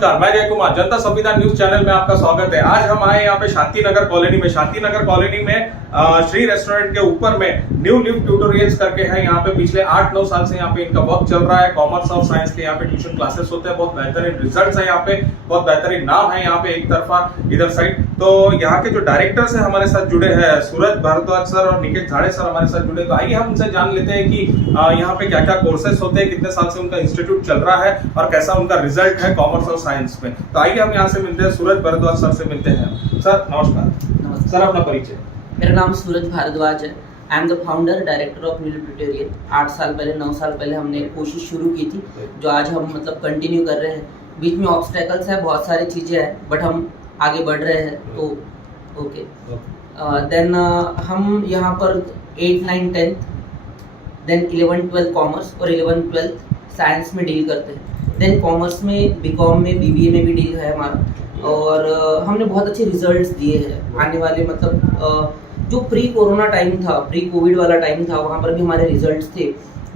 नमस्कार, मैं जय कुमार, जनता संविधान न्यूज चैनल में आपका स्वागत है। आज हम आए यहाँ पे शांतिनगर कॉलोनी में। शांतिनगर कॉलोनी में श्री रेस्टोरेंट के ऊपर में न्यू लिव ट्यूटोरियल्स करके है। यहाँ पे पिछले 8-9 साल से यहाँ पे इनका वर्क चल रहा है। कॉमर्स और साइंस के यहाँ पे ट्यूशन क्लासेस होते हैं। बहुत बेहतरीन रिजल्ट्स है यहाँ पे, बहुत बेहतरीन नाम है यहाँ पे एक तरफा इधर साइड। तो यहाँ के जो डायरेक्टर्स है हमारे साथ जुड़े हैं, सूरज भारद्वाज सर और निकेश झाड़े सर हमारे साथ जुड़े। तो आइए हम उनसे जान लेते हैं कि यहाँ पे क्या क्या कोर्सेस होते हैं, कितने साल से उनका इंस्टीट्यूट चल रहा है और कैसा उनका रिजल्ट है कॉमर्स और साइंस में। तो आइए हम यहाँ से मिलते हैं, सूरज भारद्वाज सर से मिलते हैं। सर नमस्कार। सर अपना परिचय। मेरा नाम सूरज भारद्वाज है। I am the founder director of new live tutorial. 8 साल पहले 9 साल पहले हमने कोशिश शुरू की थी, जो आज हम कंटिन्यू कर रहे हैं। बीच में ऑब्स्टेकल्स है, बहुत सारी चीज़ें हैं, बट हम आगे बढ़ रहे हैं। तो ओके देन हम यहाँ पर 8, 9, 10 देन 11, 12 कॉमर्स और 11, 12 साइंस में डील करते हैं। देन कॉमर्स में बीकॉम में बीबीए में भी डील है हमारा। और हमने बहुत अच्छे रिजल्ट्स दिए हैं। आने वाले जो प्री कोरोना टाइम था, प्री कोविड वाला टाइम था, वहाँ पर भी हमारे रिजल्ट्स थे।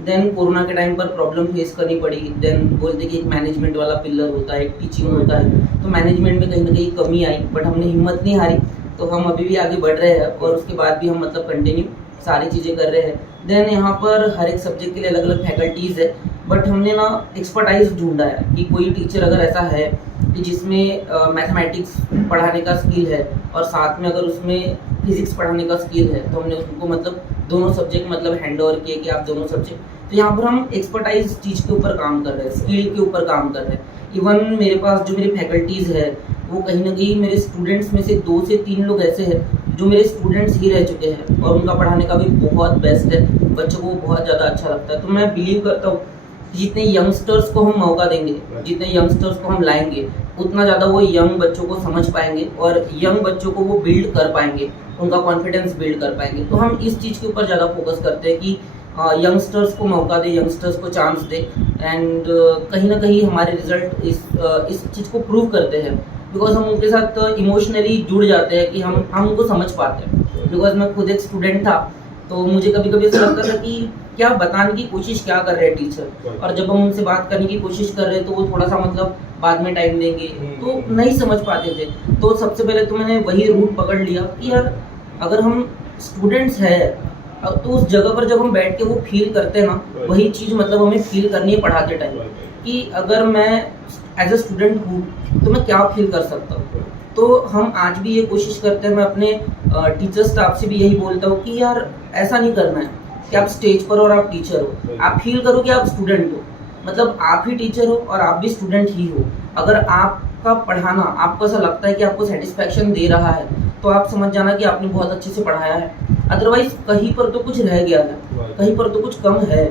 देन कोरोना के टाइम पर प्रॉब्लम फेस करनी पड़ी। देन बोलते कि एक मैनेजमेंट वाला पिलर होता है, एक टीचिंग होता है, तो मैनेजमेंट में कहीं ना कहीं कमी आई, बट हमने हिम्मत नहीं हारी। तो हम अभी भी आगे बढ़ रहे हैं और उसके बाद भी हम कंटिन्यू सारी चीज़ें कर रहे हैं। देन यहाँ पर हर एक सब्जेक्ट के लिए अलग अलग फैकल्टीज़ है, बट हमने एक्सपर्टाइज ढूंढा है कि कोई टीचर अगर ऐसा है कि जिसमें मैथमेटिक्स पढ़ाने का स्किल है और साथ में अगर उसमें फिजिक्स पढ़ाने का स्किल है, तो हमने उनको दोनों सब्जेक्ट हैंड ओवर किए कि आप दोनों सब्जेक्ट। तो यहाँ पर हम एक्सपर्टाइज चीज़ के ऊपर काम कर रहे हैं, स्किल के ऊपर काम कर रहे हैं। इवन मेरे पास जो मेरी फैकल्टीज़ है, वो कहीं ना कहीं मेरे स्टूडेंट्स में से 2 से 3 लोग ऐसे हैं जो मेरे स्टूडेंट्स ही रह चुके हैं और उनका पढ़ाने का भी बहुत बेस्ट है। बच्चों को बहुत ज़्यादा अच्छा लगता है। तो मैं बिलीव करता हूँ जितने यंगस्टर्स को हम मौका देंगे, जितने यंगस्टर्स को हम लाएंगे, उतना ज़्यादा वो यंग बच्चों को समझ पाएंगे और यंग बच्चों को वो बिल्ड कर पाएंगे, उनका कॉन्फिडेंस बिल्ड कर पाएंगे। तो हम इस चीज़ के ऊपर ज़्यादा फोकस करते हैं कि यंगस्टर्स को मौका दे, यंगस्टर्स को चांस दे। एंड कहीं ना कहीं हमारे रिजल्ट इस चीज़ को प्रूव करते हैं, बिकॉज हम उनके साथ इमोशनली जुड़ जाते हैं कि हम उनको समझ पाते हैं। बिकॉज मैं खुद एक स्टूडेंट था, तो मुझे कभी कभी ऐसा लगता था कि क्या बताने की कोशिश क्या कर रहे हैं टीचर, और जब हम उनसे बात करने की कोशिश कर रहे हैं तो वो थोड़ा सा बाद में टाइम देंगे, तो नहीं समझ पाते थे। तो सबसे पहले तो मैंने वही रूट पकड़ लिया कि यार अगर हम स्टूडेंट्स हैं तो उस जगह पर जब हम बैठ के वो फील करते हैं ना, वही चीज़ हमें फील करनी है पढ़ाते टाइम, कि अगर मैं एज ए स्टूडेंट हूँ तो मैं क्या फील कर सकता हूँ। तो हम आज भी ये कोशिश करते हैं। मैं अपने टीचर स्टाफ से भी यही बोलता हूँ कि यार ऐसा नहीं करना है कि आप स्टेज पर और आप टीचर हो, आप फील करो कि आप स्टूडेंट हो, आप ही टीचर हो और आप भी स्टूडेंट ही हो। अगर आपका पढ़ाना आपको ऐसा लगता है कि आपको सेटिस्फैक्शन दे रहा है, तो आप समझ जाना कि आपने बहुत अच्छे से पढ़ाया है। अदरवाइज कहीं पर तो कुछ रह गया है, कहीं पर तो कुछ कम है,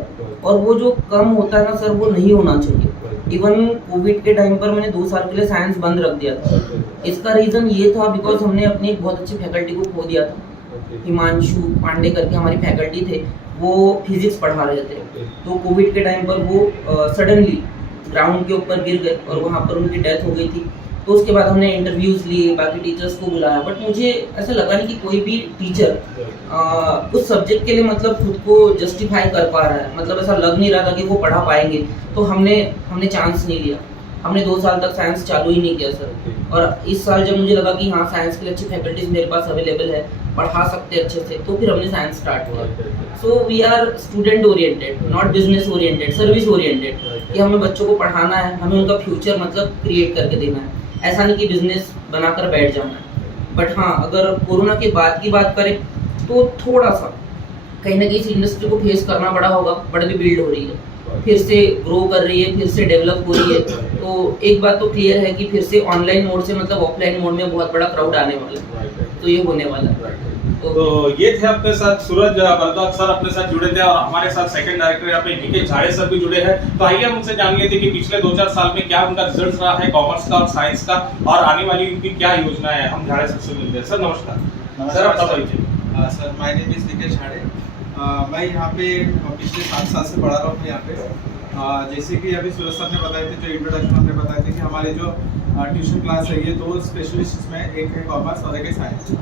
और वो जो कम होता है ना सर, वो नहीं होना चाहिए। इवन कोविड के टाइम पर मैंने 2 साल के लिए साइंस बंद रख दिया था। इसका रीज़न ये था बिकॉज हमने अपनी एक बहुत अच्छी फैकल्टी को खो दिया था। हिमांशु पांडे करके हमारी फैकल्टी थे, वो फिजिक्स पढ़ा रहे थे। तो कोविड के टाइम पर वो सडनली ग्राउंड के ऊपर गिर गए और वहाँ पर उनकी डेथ हो गई थी। तो उसके बाद हमने इंटरव्यूज़ लिए, बाकी टीचर्स को बुलाया, बट मुझे ऐसा लगा नहीं कि कोई भी टीचर उस सब्जेक्ट के लिए खुद को जस्टिफाई कर पा रहा है। ऐसा लग नहीं रहा था कि वो पढ़ा पाएंगे। तो हमने चांस नहीं लिया। हमने 2 साल तक साइंस चालू ही नहीं किया सर। और इस साल जब मुझे लगा कि हाँ साइंस के लिए अच्छी फैकल्टीज मेरे पास अवेलेबल है, पढ़ा सकते अच्छे से, तो फिर हमने साइंस स्टार्ट किया। So we are student oriented, not business oriented, service oriented, कि हमें बच्चों को पढ़ाना है, हमें उनका फ्यूचर क्रिएट करके देना है। ऐसा नहीं कि बिजनेस बनाकर बैठ जाना है। बट हाँ, अगर कोरोना के बाद की बात करें तो थोड़ा सा कहीं ना कहीं इस इंडस्ट्री को फेस करना पड़ा होगा, बट अभी बिल्ड हो रही है, फिर से ग्रो कर रही है, फिर से डेवलप हो रही है। तो एक बात तो क्लियर है कि फिर से ऑनलाइन मोड से ऑफलाइन मोड में बहुत बड़ा क्राउड आने वाला है। तो ये होने वाला है। तो ये थे अपने साथ सूरज भारद्वाज सर अपने साथ जुड़े थे, और हमारे साथ सेकंड डायरेक्टर यहाँ पे निकेश झाड़े सर भी जुड़े हैं। तो आइए हम उनसे जान लेते हैं कि पिछले 2-4 साल में क्या उनका रिजल्ट रहा है कॉमर्स का और साइंस का, और आने वाली उनकी क्या योजना है। हम झाड़े सर से मिलते हैं। सर नमस्कार। सर अपना परिचय। Sir my name is Nikesh झाड़े। मैं यहाँ पे पिछले 7 साल से पढ़ा रहा हूँ यहाँ पे। जैसे कि अभी सूरज सर ने बताए थे, जो इंट्रोडक्शन हमने बताए थे कि हमारे जो ट्यूशन क्लास है, ये 2 स्पेशलिस्ट में, एक है कॉमर्स और एक है साइंस।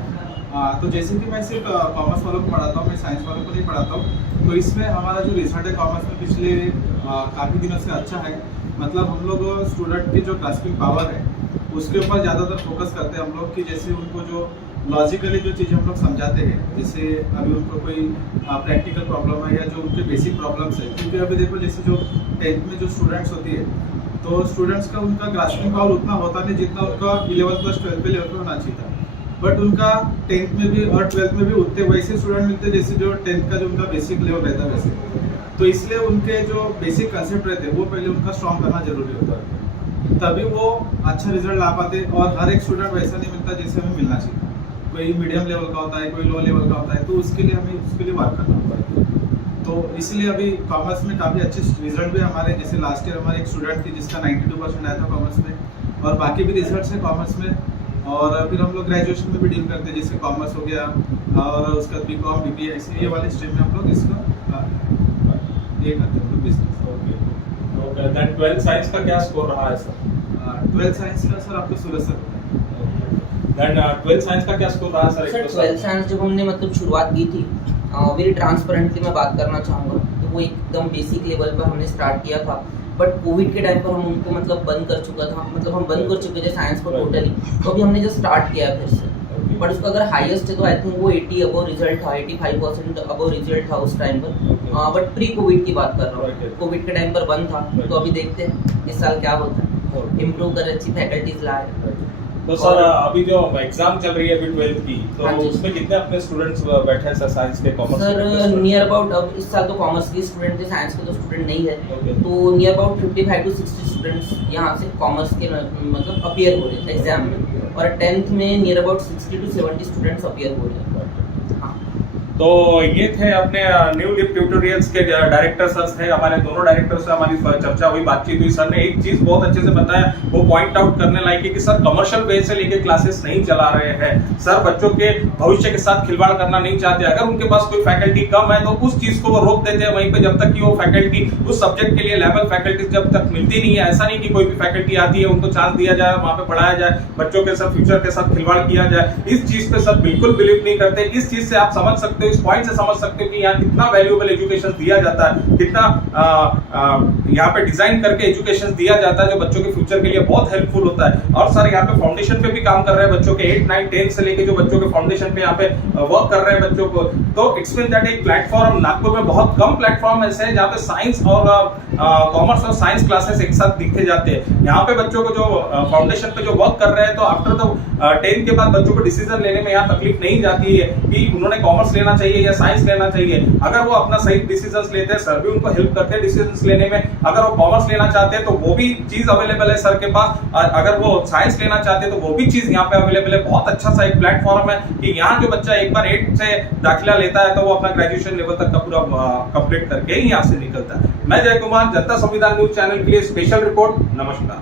तो जैसे कि मैं सिर्फ कॉमर्स वालों को पढ़ाता हूँ, मैं साइंस वालों को नहीं पढ़ाता हूँ। तो इसमें हमारा जो रिजल्ट है कॉमर्स में पिछले काफ़ी दिनों से अच्छा है। मतलब हम लोग स्टूडेंट की जो ग्रास्पिंग पावर है उसके ऊपर ज़्यादातर फोकस करते हैं हम लोग कि जैसे उनको जो लॉजिकली जो चीज़ें हम लोग समझाते हैं, जैसे अभी उनको कोई प्रैक्टिकल प्रॉब्लम है या जो उनके बेसिक प्रॉब्लम्स है, क्योंकि अभी देखो जैसे जो 10th में जो स्टूडेंट्स होती है तो स्टूडेंट्स का उनका ग्रास्पिंग पावर उतना होता नहीं जितना उनका 11th प्लस 12th पे लेवल पे होना चाहिए था। बट उनका 10th में भी और 12th में भी उतने वैसे स्टूडेंट मिलते हैं जैसे जो 10th का जो उनका बेसिक लेवल रहता है वैसे। तो इसलिए उनके जो बेसिक कंसेप्ट रहते हैं वो पहले उनका स्ट्रॉन्ग करना जरूरी होता है, तभी वो अच्छा रिजल्ट ला पाते। और हर एक स्टूडेंट वैसा नहीं मिलता जैसे हमें मिलना चाहिए, कोई मीडियम लेवल का होता है, कोई लो लेवल का होता है, तो उसके लिए हमें उसके लिए वर्क करना पड़ता है। तो इसलिए अभी कॉमर्स में काफ़ी अच्छे रिजल्ट भी हमारे, जैसे लास्ट ईयर हमारे एक स्टूडेंट थी जिसका 92% आया था कॉमर्स में, और बाकी भी रिजल्ट है कॉमर्स में। और फिर हम लोग ग्रेजुएशन में भी डील करते हैं, जैसे कॉमर्स हो गया और उसका BCom BBA ऐसे ये वाले स्ट्रीम में हम लोग इसका ये करते हैं business. Okay, then 12th science का क्या स्कोर रहा है सर? 12th साइंस का सर आपको सूरज सर देन 12th साइंस का क्या स्कोर रहा है सर? 12th साइंस जब हमने मतलब शुरुआत की थी, वेरी ट्रांसपेरेंटली मैं बात करना चाहूँगा, तो वो एकदम बेसिक लेवल पर हमने स्टार्ट किया था। बट कोविड के टाइम पर हम उनको मतलब बंद कर चुका था, मतलब हम बंद कर चुके थे साइंस को टोटली। तो अभी हमने जो स्टार्ट किया है फिर से, बट उसका अगर हाईएस्ट है तो आई थिंक वो 80 अबव रिजल्ट था, 85% अबव रिजल्ट था उस टाइम पर। बट प्री कोविड की बात कर रहा हूँ, कोविड के टाइम पर बंद था। तो अभी देखते हैं इस साल क्या होता है, इम्प्रूव कर अच्छी फैकल्टीज लाए। तो सर अभी जो एग्जाम चल रही है अभी 12th की, तो हाँ जी। उसमें कितने अपने स्टूडेंट्स बैठे हैं सर साइंस के, कॉमर्स सर नियर अबाउट, अब इस साल तो कॉमर्स के स्टूडेंट थे, साइंस के तो स्टूडेंट नहीं है। Okay. तो नियर अबाउट 55 to 60 स्टूडेंट्स यहाँ से कॉमर्स के मतलब अपीयर हो रहे थे एग्जाम में, और 10th में near about 60 to 70 students appear हो रहे हैं। हाँ, तो ये थे अपने न्यू लिप ट्यूटोरियल्स के डायरेक्टर सर थे, हमारे दोनों डायरेक्टर से हमारी चर्चा हुई, बातचीत हुई। सर ने एक चीज बहुत अच्छे से बताया, वो पॉइंट आउट करने लायक है कि सर कमर्शियल वे से लेके क्लासेस नहीं चला रहे हैं। सर बच्चों के भविष्य के साथ खिलवाड़ करना नहीं चाहते। अगर उनके पास कोई फैकल्टी कम है तो उस चीज को वो रोक देते हैं वहीं पे, जब तक कि वो फैकल्टी उस सब्जेक्ट के लिए लेवल फैकल्टी जब तक मिलती नहीं है। ऐसा नहीं कि कोई भी फैकल्टी आती है उनको चांस दिया जाए, वहां पे पढ़ाया जाए, बच्चों के साथ फ्यूचर के साथ खिलवाड़ किया जाए, इस चीज पे सर बिल्कुल बिलीव नहीं करते। इस चीज से आप समझ सकते हो, इस पॉइंट से समझ सकते हो कि यहाँ कितना वैल्यूएबल एजुकेशन दिया जाता है, कितना यहाँ पे डिजाइन करके एजुकेशन दिया जाता है जो बच्चों के फ्यूचर के लिए बहुत हेल्पफुल होता है। और सर यहाँ पे फाउंडेशन पे भी काम कर रहे हैं बच्चों के 8, 9, 10 से लेके जो बच्चों के फाउंडेशन पे यहाँ पे वर्क कर रहे हैं बच्चों को। तो इट्स मीन दैट एक प्लेटफॉर्म नागपुर में बहुत कम प्लेटफॉर्म ऐसे हैं जहाँ पे साइंस और कॉमर्स और साइंस क्लासेस एक साथ दिखे जाते हैं। यहाँ पे बच्चों को जो फाउंडेशन पे जो वर्क कर रहे हैं, तो आफ्टर द 10 के बाद बच्चों को डिसीजन लेने में यहाँ तकलीफ नहीं जाती है कि उन्होंने कॉमर्स लेना चाहिए या साइंस लेना चाहिए। अगर वो अपना सही डिसीजंस लेते हैं, सर भी उनको हेल्प करते हैं डिसीजंस लेने में। अगर वो कॉमर्स लेना चाहते हैं तो वो भी चीज अवेलेबल है सर के पास, और अगर वो साइंस लेना चाहते हैं तो वो भी चीज यहाँ पे अवेलेबल है। बहुत अच्छा सा एक प्लेटफॉर्म है कि यहाँ जो बच्चा एक बार 8 से दाखिला लेता है तो वो अपना ग्रेजुएशन लेवल तक का पूरा कंप्लीट करके ही यहाँ से निकलता है। मैं जय कुमार, जनता संविधान न्यूज चैनल के लिए स्पेशल रिपोर्ट। नमस्कार।